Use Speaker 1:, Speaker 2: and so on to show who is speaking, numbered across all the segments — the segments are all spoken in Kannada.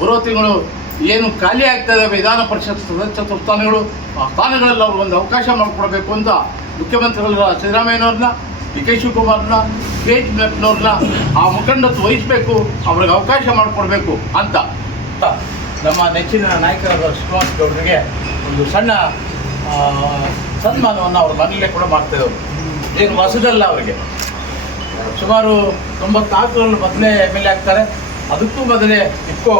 Speaker 1: ಬರೋ ತಿಂಗಳು ಏನು ಖಾಲಿ ಆಗ್ತದೆ ವಿಧಾನ ಪರಿಷತ್ ಸದಸ್ಯತ್ವ ಸ್ಥಾನಗಳು ಆ ಸ್ಥಾನಗಳಲ್ಲಿ ಅವ್ರಿಗೆ ಒಂದು ಅವಕಾಶ ಮಾಡಿಕೊಡ್ಬೇಕು ಅಂತ ಮುಖ್ಯಮಂತ್ರಿಗಳ ಸಿದ್ದರಾಮಯ್ಯನವ್ರನ್ನ ಡಿ ಕೆ ಶಿವಕುಮಾರ್ನ, ಕೆ. ಎಚ್ ಮೆಪ್ನವ್ರನ್ನ ಆ ಮುಖಂಡತ್ವ ವಹಿಸಬೇಕು, ಅವ್ರಿಗೆ ಅವಕಾಶ ಮಾಡಿಕೊಡ್ಬೇಕು ಅಂತ. ನಮ್ಮ ನೆಚ್ಚಿನ ನಾಯಕರಾದ ಶ್ರೀನಿವಾಸ್ ಗೌಡರಿಗೆ ಒಂದು ಸಣ್ಣ ಸನ್ಮಾನವನ್ನು ಅವ್ರ ಮನೆಯಲ್ಲೇ ಕೂಡ ಮಾಡ್ತಿದ್ದೆವು ಏನು ಹೊಸದಲ್ಲ ಅವರಿಗೆ. ಸುಮಾರು ತೊಂಬತ್ನಾಲ್ಕರಲ್ಲಿ ಮೊದಲೇ ಎಂ ಎಲ್ ಎ ಆಗ್ತಾರೆ. ಅದಕ್ಕೂ ಮೊದಲೇ ಇಫ್ಕೋ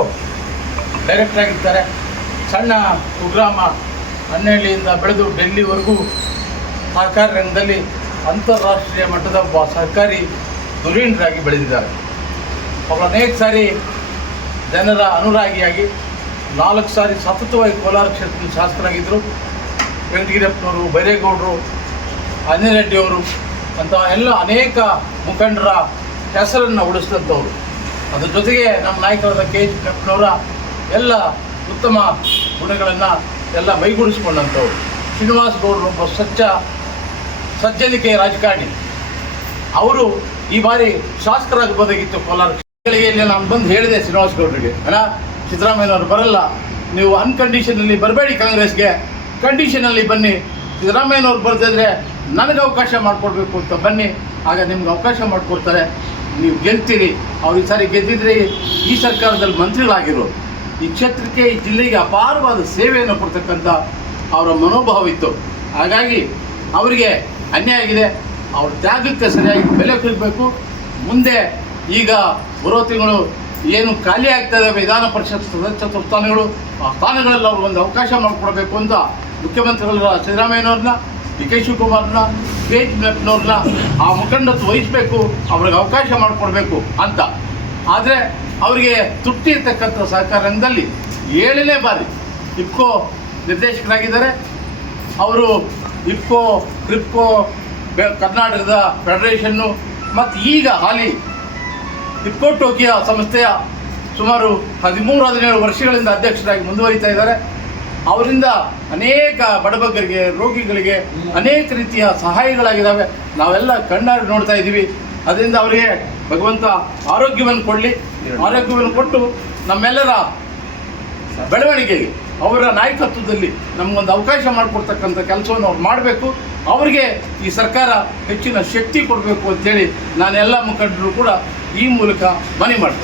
Speaker 1: ಡೈರೆಕ್ಟರ್ ಆಗಿರ್ತಾರೆ. ಸಣ್ಣ ಕುಗ್ರಾಮ ಹನ್ನೆಳ್ಳಿಯಿಂದ ಬೆಳೆದು ಡೆಲ್ಲಿವರೆಗೂ ಸಹಕಾರ ರಂಗದಲ್ಲಿ ಅಂತಾರಾಷ್ಟ್ರೀಯ ಮಟ್ಟದ ಸರ್ಕಾರಿ ದುರೀಣರಾಗಿ ಬೆಳೆದಿದ್ದಾರೆ. ಅವರು ಅನೇಕ ಸಾರಿ ಜನರ ಅನುರಾಗಿಯಾಗಿ ನಾಲ್ಕು ಸಾರಿ ಸತತವಾಗಿ ಕೋಲಾರ ಕ್ಷೇತ್ರದ ಶಾಸಕರಾಗಿದ್ದರು. ವೆಂಕಟಗಿರಪ್ಪನವರು ಬೈರೇಗೌಡರು ಅಂಜನ ರೆಡ್ಡಿಯವರು ಅಂತ ಎಲ್ಲ ಅನೇಕ ಮುಖಂಡರ ಹೆಸರನ್ನು ಉಳಿಸಿದಂಥವ್ರು. ಅದ್ರ ಜೊತೆಗೆ ನಮ್ಮ ನಾಯಕರಾದ ಕೆ. ಜಿ ಕಪ್ಪನವರ ಎಲ್ಲ ಉತ್ತಮ ಗುಣಗಳನ್ನು ಎಲ್ಲ ಮೈಗೂಡಿಸ್ಕೊಂಡಂಥವ್ರು. ಶ್ರೀನಿವಾಸ ಗೌಡರು ಒಬ್ಬ ಸ್ವಚ್ಛ ಸಜ್ಜನಿಕೆಯ ರಾಜಕಾರಣಿ. ಅವರು ಈ ಬಾರಿ ಶಾಸಕರಾಗಬಹುದಾಗಿತ್ತು ಕೋಲಾರ ಕ್ಷೇತ್ರಗಳಿಗೆ. ಇಲ್ಲಿ ನಾನು ಬಂದು ಹೇಳಿದೆ ಶ್ರೀನಿವಾಸ ಗೌಡರಿಗೆ. ಅಣ್ಣ, ಸಿದ್ದರಾಮಯ್ಯನವರು ಬರಲ್ಲ. ನೀವು ಅನ್ಕಂಡೀಷನಲ್ಲಿ ಬರಬೇಡಿ ಕಾಂಗ್ರೆಸ್ಗೆ. ಕಂಡೀಷನಲ್ಲಿ ಬನ್ನಿ. ಸಿದ್ದರಾಮಯ್ಯನವ್ರು ಬರ್ತಿದ್ರೆ ನನಗೆ ಅವಕಾಶ ಮಾಡಿಕೊಡ್ಬೇಕು ಅಂತ ಬನ್ನಿ. ಆಗ ನಿಮ್ಗೆ ಅವಕಾಶ ಮಾಡಿಕೊಡ್ತಾರೆ. ನೀವು ಗೆಲ್ತೀರಿ. ಅವ್ರು ಈ ಸಾರಿ ಗೆದ್ದಿದ್ರೆ ಈ ಸರ್ಕಾರದಲ್ಲಿ ಮಂತ್ರಿಗಳಾಗಿರೋರು. ಈ ಕ್ಷೇತ್ರಕ್ಕೆ ಈ ಜಿಲ್ಲೆಗೆ ಅಪಾರವಾದ ಸೇವೆಯನ್ನು ಕೊಡ್ತಕ್ಕಂಥ ಅವರ ಮನೋಭಾವ ಇತ್ತು ಹಾಗಾಗಿ ಅವರಿಗೆ ಅನ್ಯಾಯ ಆಗಿದೆ. ಅವ್ರ ತ್ಯಾಗಕ್ಕೆ ಸರಿಯಾಗಿ ಬೆಲೆ ಕೊಡಬೇಕು. ಮುಂದೆ ಈಗ ಬರೋ ತಿಂಗಳು ಏನು ಖಾಲಿ ಆಗ್ತಾ ಇದ್ದಾವೆ ವಿಧಾನ ಪರಿಷತ್ ಸದಸ್ಯತ್ವ ಸ್ಥಾನಗಳು ಆ ಸ್ಥಾನಗಳಲ್ಲಿ ಅವ್ರಿಗೆ ಒಂದು ಅವಕಾಶ ಮಾಡಿಕೊಡ್ಬೇಕು ಅಂತ ಮುಖ್ಯಮಂತ್ರಿಗಳ ಸಿದ್ದರಾಮಯ್ಯನವ್ರನ್ನ, ಡಿ ಕೆ ಶಿವಕುಮಾರ್ನ, ಕೆ ಮೆಪ್ನವ್ರನ್ನ ಆ ಮುಖಂಡತ್ವ ವಹಿಸಬೇಕು, ಅವ್ರಿಗೆ ಅವಕಾಶ ಮಾಡಿಕೊಡ್ಬೇಕು ಅಂತ. ಆದರೆ ಅವರಿಗೆ ತುಟ್ಟಿ ಇರ್ತಕ್ಕಂಥ ಸಹಕಾರ ರಂಗದಲ್ಲಿ ಏಳನೇ ಬಾರಿ ಇಫ್ಕೋ ನಿರ್ದೇಶಕರಾಗಿದ್ದಾರೆ. ಅವರು ಇಫ್ಕೋ ಕ್ರಿಪ್ಕೋ ಕರ್ನಾಟಕದ ಫೆಡರೇಷನ್ನು ಮತ್ತು ಈಗ ಹಾಲಿ ಇಫ್ಕೋ ಟೋಕಿಯೋ ಸಂಸ್ಥೆಯ ಸುಮಾರು ಹದಿಮೂರು, ಹದಿನೇಳು ವರ್ಷಗಳಿಂದ ಅಧ್ಯಕ್ಷರಾಗಿ ಮುಂದುವರಿತಾ ಇದ್ದಾರೆ. ಅವರಿಂದ ಅನೇಕ ಬಡಬಗ್ಗರಿಗೆ, ರೋಗಿಗಳಿಗೆ ಅನೇಕ ರೀತಿಯ ಸಹಾಯಗಳಾಗಿದ್ದಾವೆ ನಾವೆಲ್ಲ ಕಣ್ಣಾಡಿ ನೋಡ್ತಾ ಇದ್ದೀವಿ. ಅದರಿಂದ ಅವರಿಗೆ ಭಗವಂತ ಆರೋಗ್ಯವನ್ನು ಕೊಡಲಿ. ಆರೋಗ್ಯವನ್ನು ಕೊಟ್ಟು ನಮ್ಮೆಲ್ಲರ ಬೆಳವಣಿಗೆಗೆ, ಅವರ ನಾಯಕತ್ವದಲ್ಲಿ ನಮಗೊಂದು ಅವಕಾಶ ಮಾಡಿಕೊಡ್ತಕ್ಕಂಥ ಕೆಲಸವನ್ನು ಅವ್ರು ಮಾಡಬೇಕು. ಅವರಿಗೆ ಈ ಸರ್ಕಾರ ಹೆಚ್ಚಿನ ಶಕ್ತಿ ಕೊಡಬೇಕು ಅಂತೇಳಿ ನಾನೆಲ್ಲ ಮುಖಂಡರು ಕೂಡ ಈ ಮೂಲಕ ಮನವಿ ಮಾಡ್ತೇನೆ.